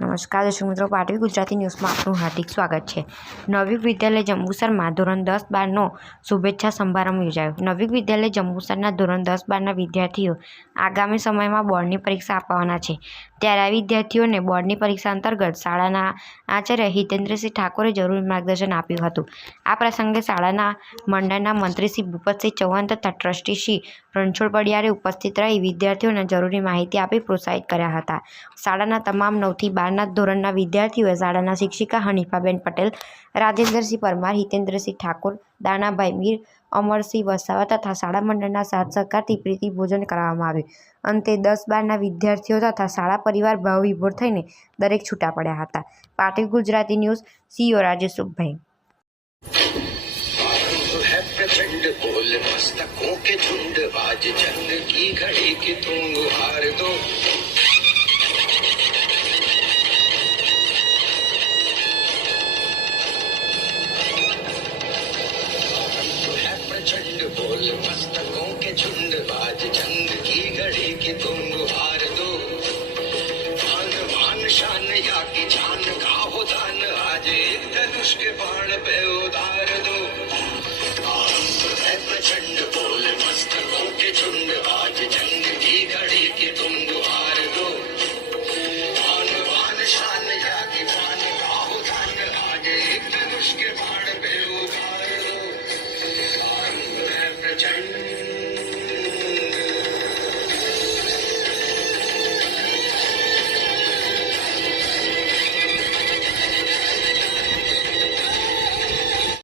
નમસ્કાર, દર્શક મિત્રો. પાટવી ગુજરાતી ન્યૂઝમાં આપનું હાર્દિક સ્વાગત છે. નવી વિદ્યાલય જંબુસરમાં ધોરણ દસ બારનો શુભેચ્છા સમારંભ યોજાયો. નવી વિદ્યાલય જંબુસરના ધોરણ દસ બારના વિદ્યાર્થીઓ આગામી સમયમાં બોર્ડની પરીક્ષા આપવાના છે. ત્યારે આ વિદ્યાર્થીઓને બોર્ડની પરીક્ષા અંતર્ગત શાળાના આચાર્ય હિતેન્દ્રસિંહ ઠાકોરે જરૂરી માર્ગદર્શન આપ્યું હતું. આ પ્રસંગે શાળાના મંડળના મંત્રી શ્રી ભૂપતસિંહ ચૌહાણ તથા ટ્રસ્ટી શ્રી રણછોડ પડિયારે ઉપસ્થિત રહી વિદ્યાર્થીઓને જરૂરી માહિતી આપી પ્રોત્સાહિત કર્યા હતા. શાળાના તમામ નવથી બારના ધોરણના વિદ્યાર્થીઓએ શાળાના શિક્ષિકા હનીફાબેન પટેલ, રાજેન્દ્રસિંહ પરમાર, હિતેન્દ્રસિંહ ઠાકોર દાનાભાઈ મીર અમરસિંહ વસાવા તથા શાળા મંડળના સાથ સહકારથી પ્રીતિ ભોજન કરાવવામાં આવ્યું અંતે દસ બારના વિદ્યાર્થીઓ તથા શાળા પરિવાર ભાવ વિભોર થઈને દરેક છૂટા પડ્યા હતા પાટીલ ગુજરાતી ન્યૂઝ સીઓ રાજેશ સુખભાઈ है प्रचंड बोल मस्तकों के झुंड बाज जंग की घड़ी की तुम हार दो ये मस्तकों के झुंड बाज जंग की दो। भान शान या की मस्तकों के झुंड बाज जंग की घड़ी की तुम गुहार दो। भान भान शान या की का हो आज एक धनुष के চাইল্ড